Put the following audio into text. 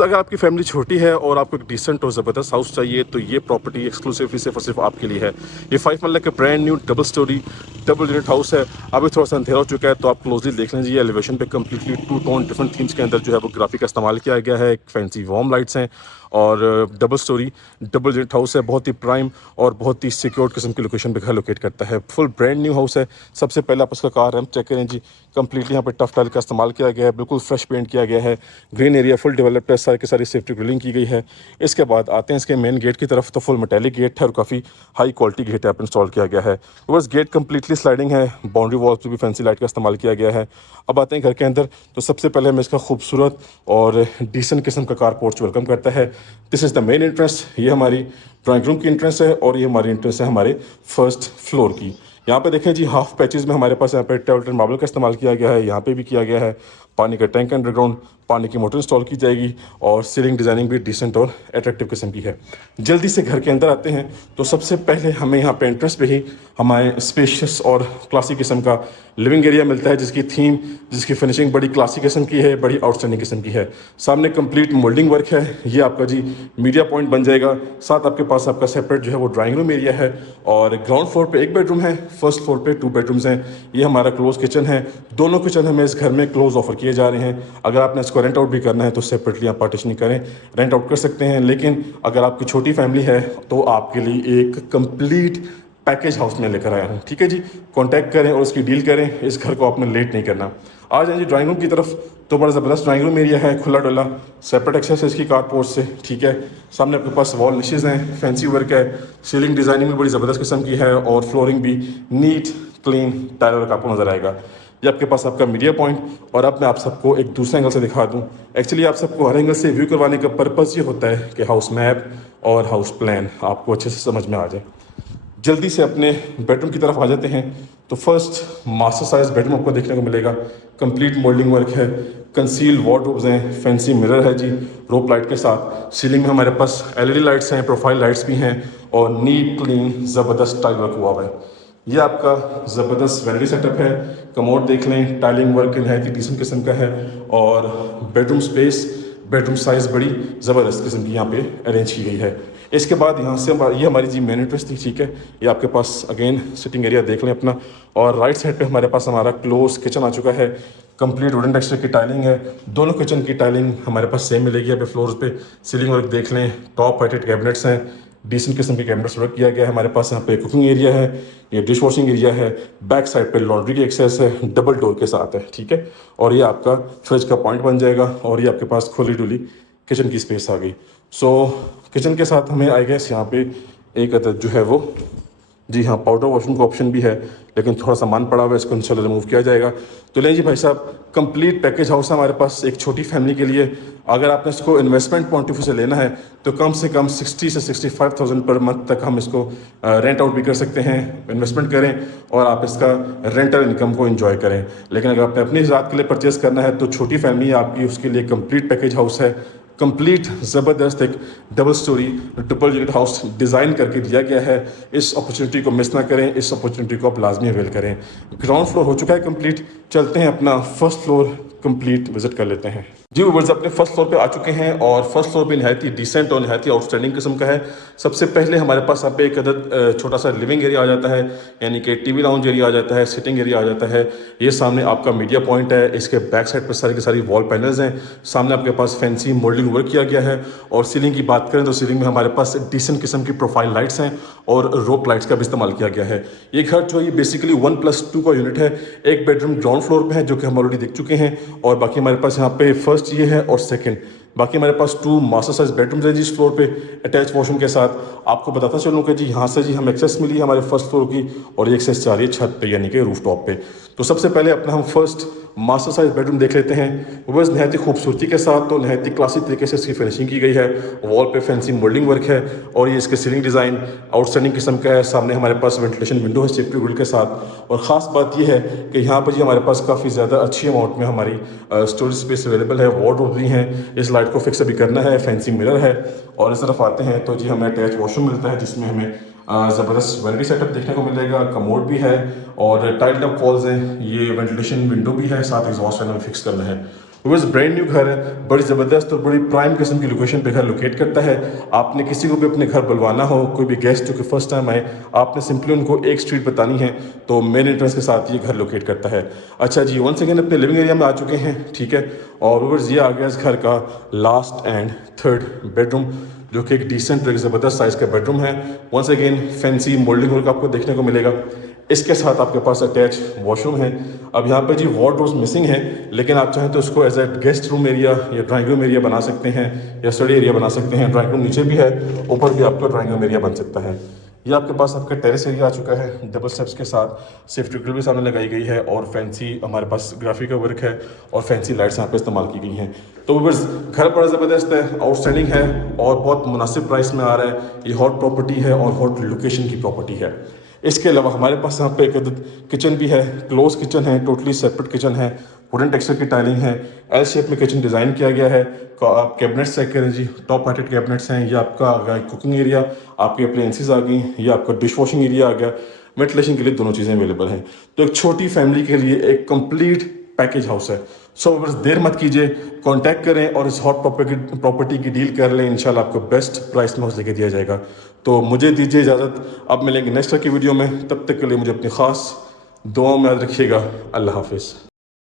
Viewers, अगर आपकी family छोटी है और आपको एक डिसेंट और ज़बरदस्त हाउस चाहिए तो ये प्रॉपर्टी एक्सक्लूसिवली सिर्फ और सिर्फ आपके लिए है। ये 5 मरला का brand new double storey double unit house है। अभी थोड़ा सा अंधेरा हो चुका है तो आप क्लोजली देख लीजिए। एलिवेशन पे कम्प्लीटली 2 टोन डिफरेंट थीम्स के अंदर जो है वो ग्राफिक का इस्तेमाल किया गया है। फैंसी वार्म लाइट्स हैं और double storey double unit house है। बहुत ही प्राइम और बहुत ही सिक्योर्ड किस्म की लोकेशन पे घर लोकेट करता है। फुल ब्रांड न्यू हाउस है। सबसे पहले आप उसका कार रैम्प चेक करें जी। कंप्लीटली यहाँ पे टफ टाइल का इस्तेमाल किया गया है। बिल्कुल फ्रेश पेंट किया गया है। ग्रीन एरिया फुल डेवलप्ड है। सारी की सारी सेफ्टी ग्रिलिंग की गई है। इसके बाद आते हैं इसके मेन गेट की तरफ तो फुल मेटेलिक गेट है और काफ़ी हाई क्वालिटी गेट है इंस्टॉल किया गया है। बस गेट कंप्लीटली स्लाइडिंग है। बाउंड्री वॉल्स पे भी फैंसी लाइट का इस्तेमाल किया गया है। अब आते हैं घर के अंदर तो सबसे पहले हमें इसका खूबसूरत और डिसेंट किस्म का कार पोर्च वेलकम करता है। This is the main entrance. ये हमारी ड्राइंग रूम की एंट्रेंस है और ये हमारी एंट्रेंस है हमारे फर्स्ट फ्लोर की। यहाँ पे देखें जी, हाफ पैचेस में हमारे पास यहाँ पे टेल्टन मार्बल का इस्तेमाल किया गया है। यहाँ पे भी किया गया है। पानी का टैंक अंडरग्राउंड, पानी की मोटर इंस्टॉल की जाएगी और सीलिंग डिज़ाइनिंग भी डिसेंट और अट्रैक्टिव किस्म की है। जल्दी से घर के अंदर आते हैं तो सबसे पहले हमें यहाँ पे एंट्रेंस पे ही हमारे स्पेशियस और क्लासिक किस्म का लिविंग एरिया मिलता है, जिसकी थीम, जिसकी फिनिशिंग बड़ी क्लासिक किस्म की है, बड़ी आउटस्टैंडिंग किस्म की है। सामने कंप्लीट मोल्डिंग वर्क है। ये आपका जी मीडिया पॉइंट बन जाएगा। साथ आपके पास आपका सेपरेट जो है वो ड्राइंग रूम एरिया है और ग्राउंड फ्लोर पे एक बेडरूम है, फर्स्ट फ्लोर पे 2 बेडरूम्स हैं। ये हमारा क्लोज किचन है। दोनों किचन हमें इस घर में क्लोज ऑफर किए जा रहे हैं। अगर आपने इसको रेंट आउट भी करना है तो सेपरेटली आप पार्टीशनिंग करें, रेंट आउट कर सकते हैं। लेकिन अगर आपकी छोटी फैमिली है तो आपके लिए एक कंप्लीट पैकेज हाउस में लेकर आया हूँ। ठीक है जी, कांटेक्ट करें और उसकी डील करें। इस घर को आपने लेट नहीं करना। आ जाए जी ड्राइंग रूम की तरफ तो बड़ा ज़बरदस्त ड्राइंग रूम एरिया है, खुला डुला, सेपरेट एक्सेस है इसकी कार पोर्च से। ठीक है, सामने आपके पास वॉल निशेज़ हैं, फैंसी वर्क है, सीलिंग डिज़ाइनिंग भी बड़ी ज़बरदस्त किस्म की है और फ्लोरिंग भी नीट क्लीन टाइल वर्क आपको नज़र आएगा। ये आपके पास आपका मीडिया पॉइंट। और अब मैं आप सबको एक दूसरे एंगल से दिखा दूं। एक्चुअली आप सबको हर एंगल से व्यू करवाने का पर्पज़ ये होता है कि हाउस मैप और हाउस प्लान आपको अच्छे से समझ में आ जाए। जल्दी से अपने बेडरूम की तरफ आ जाते हैं तो फर्स्ट मास्टर साइज बेडरूम आपको देखने को मिलेगा। कंप्लीट मोल्डिंग वर्क है, कंसील वार्डरोब्स हैं, फैंसी मिरर है जी रोप लाइट के साथ। सीलिंग में हमारे पास एलईडी लाइट्स हैं, प्रोफाइल लाइट्स भी हैं और नीट क्लीन ज़बरदस्त टाइल वर्क हुआ हुआ है। ये आपका ज़बरदस्त वैनिटी सेटअप है। कमोड देख लें, टाइलिंग वर्क है कि डिसेंट किस्म का है और बेडरूम स्पेस, बेडरूम साइज़ बड़ी ज़बरदस्त किस्म की यहाँ पे अरेंज की गई है। इसके बाद यहाँ से ये हमारी जी मेन एंट्रेंस थी। ठीक है, ये आपके पास अगेन सिटिंग एरिया देख लें अपना। और राइट साइड पे हमारे पास हमारा क्लोज किचन आ चुका है। कंप्लीट वुडन टेक्सचर की टाइलिंग है। दोनों किचन की टाइलिंग हमारे पास सेम मिलेगी। अभी फ्लोर्स पे सीलिंग वर्क देख लें, टॉप हाइटेड कैबिनेट्स हैं, डिसेंट किस्म के कैबिनेट्स वर्क किया गया है। हमारे पास यहाँ पे कुकिंग एरिया है, ये डिश वॉशिंग एरिया है। बैक साइड पे लॉन्ड्री की एक्सेस है, डबल डोर के साथ है। ठीक है, और ये आपका फ्रिज का पॉइंट बन जाएगा और ये आपके पास खुली डुली किचन की स्पेस आ गई। सो किचन के साथ हमें आई गेस यहाँ पे एक अदद जो है वो जी हाँ पाउडर वॉशरूम का ऑप्शन भी है, लेकिन थोड़ा सामान पड़ा हुआ है, इसको इंशाल्लाह रिमूव किया जाएगा। तो लें जी भाई साहब, कंप्लीट पैकेज हाउस है हमारे पास एक छोटी फैमिली के लिए। अगर आपने इसको इन्वेस्टमेंट पॉइंट ऑफ व्यू से लेना है तो कम से कम 60 से 65,000 पर मंथ तक हम इसको रेंट आउट भी कर सकते हैं। इन्वेस्टमेंट करें और आप इसका रेंटल इनकम को एंजॉय करें। लेकिन अगर आपने अपनी ज़ात के लिए परचेज़ करना है तो छोटी फैमिली है आपकी, उसके लिए कंप्लीट पैकेज हाउस है। कंप्लीट ज़बरदस्त एक double storey double unit house design करके दिया गया है। इस अपॉर्चुनिटी को मिस ना करें, इस अपॉर्चुनिटी को आप लाजमी अवेल करें। ग्राउंड फ्लोर हो चुका है कंप्लीट, चलते हैं अपना फर्स्ट फ्लोर कंप्लीट विजिट कर लेते हैं। जी व्यूअर्स, अपने फर्स्ट फ्लोर पे आ चुके हैं और फर्स्ट फ्लोर पे नहायत ही डिसेंट और नहायत ही आउटस्टैंडिंग किस्म का है। सबसे पहले हमारे पास यहाँ पे एक अदद छोटा सा लिविंग एरिया आ जाता है, यानी कि टीवी लाउंज एरिया आ जाता है, सिटिंग एरिया आ जाता है। ये सामने आपका मीडिया पॉइंट है। इसके बैक साइड पर सारी की सारी वॉल पैनल्स हैं। सामने आपके पास फैंसी मोल्डिंग वर्क किया गया है। और सीलिंग की बात करें तो सीलिंग में हमारे पास डिसेंट किस्म की प्रोफाइल लाइट्स हैं और रोप लाइट्स का भी इस्तेमाल किया गया है। ये घर जो है बेसिकली 1+2 का यूनिट है। एक बेडरूम ग्राउंड फ्लोर पे है जो कि हम ऑलरेडी देख चुके हैं और बाकी हमारे पास यहाँ पे फर्स्ट ये है और सेकंड। बाकी हमारे पास 2 मास्टर साइज बेडरूम्स है जी इस फ्लोर पे अटैच वॉशरूम के साथ। आपको बताता चलूँ कि जी यहाँ से जी हम एक्सेस मिली है हमारे फर्स्ट फ्लोर की और ये एक्सेस जा रही है छत पे यानी कि रूफ टॉप पे। तो सबसे पहले अपना हम फर्स्ट मास्टर साइज बेडरूम देख लेते हैं। वो बस नहायत ही खूबसूरती के साथ तो नहायत ही क्लासिक तरीके से इसकी फिनिशिंग की गई है। वॉल पे फैंसी मोल्डिंग वर्क है और ये इसके सीलिंग डिज़ाइन आउटस्टैंडिंग किस्म का है। सामने हमारे पास वेंटिलेशन विंडो है सेफ्टी ग्रिल के साथ। और ख़ास बात यह है कि यहाँ पर जी हमारे पास काफ़ी ज़्यादा अच्छी अमाउंट में हमारी स्टोरेज स्पेस अवेलेबल है। वार्डरोब भी हैं, इस लाइट को फिक्स अभी करना है, फैंसी मिरर है। और इस तरफ आते हैं तो जी हमें अटैच वॉशरूम मिलता है जिसमें हमें ज़बरदस्त वैनिटी सेटअप देखने को मिलेगा। कमोड भी है और टाइल्ड अप वॉल्स हैं। ये वेंटिलेशन विंडो भी है, साथ एग्जॉस्ट फैन फिक्स करना है। बस ब्रांड न्यू घर है, बड़ी ज़बरदस्त और बड़ी प्राइम किस्म की लोकेशन पे घर लोकेट करता है। आपने किसी को भी अपने घर बुलवाना हो, कोई भी गेस्ट जो कि फर्स्ट टाइम आए, आपने सिंपली उनको एक स्ट्रीट बतानी है तो मेन एंट्रेंस के साथ ये घर लोकेट करता है। अच्छा जी, वन सेकेंड अपने लिविंग एरिया में आ चुके हैं, ठीक है। और बस ये आ गया इस घर का लास्ट एंड थर्ड बेडरूम, जो कि एक डिसेंट एक ज़बरदस्त साइज़ का बेडरूम है। Once again fancy moulding work आपको देखने को मिलेगा। इसके साथ आपके पास अटैच वॉशरूम है। अब यहाँ पे जी वार्डरोब्स मिसिंग है, लेकिन आप चाहें तो इसको as a guest room area या ड्राइंग रूम एरिया बना सकते हैं या स्टडी एरिया बना सकते हैं। ड्राइंग रूम नीचे भी है, ऊपर भी आपका ड्राइंग रूम एरिया बन सकता है। ये आपके पास आपका टेरेस एरिया आ चुका है डबल स्टेप्स के साथ। सेफ्टी ग्रिल भी सामने लगाई गई है और फैंसी हमारे पास ग्राफिक का वर्क है और फैंसी लाइट्स यहाँ पे इस्तेमाल की गई हैं। तो बस घर बड़ा ज़बरदस्त है, आउटस्टैंडिंग है और बहुत मुनासिब प्राइस में आ रहा है। ये हॉट प्रॉपर्टी है और हॉट लोकेशन की प्रॉपर्टी है। इसके अलावा हमारे पास यहाँ पे एक किचन भी है, क्लोज किचन है, टोटली सेपरेट किचन है, वुडन टेक्सचर की टाइलिंग है, एल शेप में किचन डिज़ाइन किया गया है। आप कैबिनेट्स चेक करें जी, टॉप हार्टेड कैबिनेट्स हैं। ये आपका आ गया कुकिंग एरिया, आपकी अप्लायंसेस आ गई, ये आपका डिश वॉशिंग एरिया आ गया। वेंटिलेशन के लिए दोनों चीज़ें अवेलेबल हैं। तो एक छोटी फैमिली के लिए एक कंप्लीट पैकेज हाउस है। सो बस देर मत कीजिए, कांटेक्ट करें और इस हॉट प्रॉपर्टी की डील कर लें। इंशाल्लाह आपको बेस्ट प्राइस में हाउस लेके दिया जाएगा। तो मुझे दीजिए इजाज़त, अब मिलेंगे नेक्स्ट की वीडियो में। तब तक के लिए मुझे अपनी ख़ास दुआओं में याद रखिएगा। अल्लाह हाफिज़।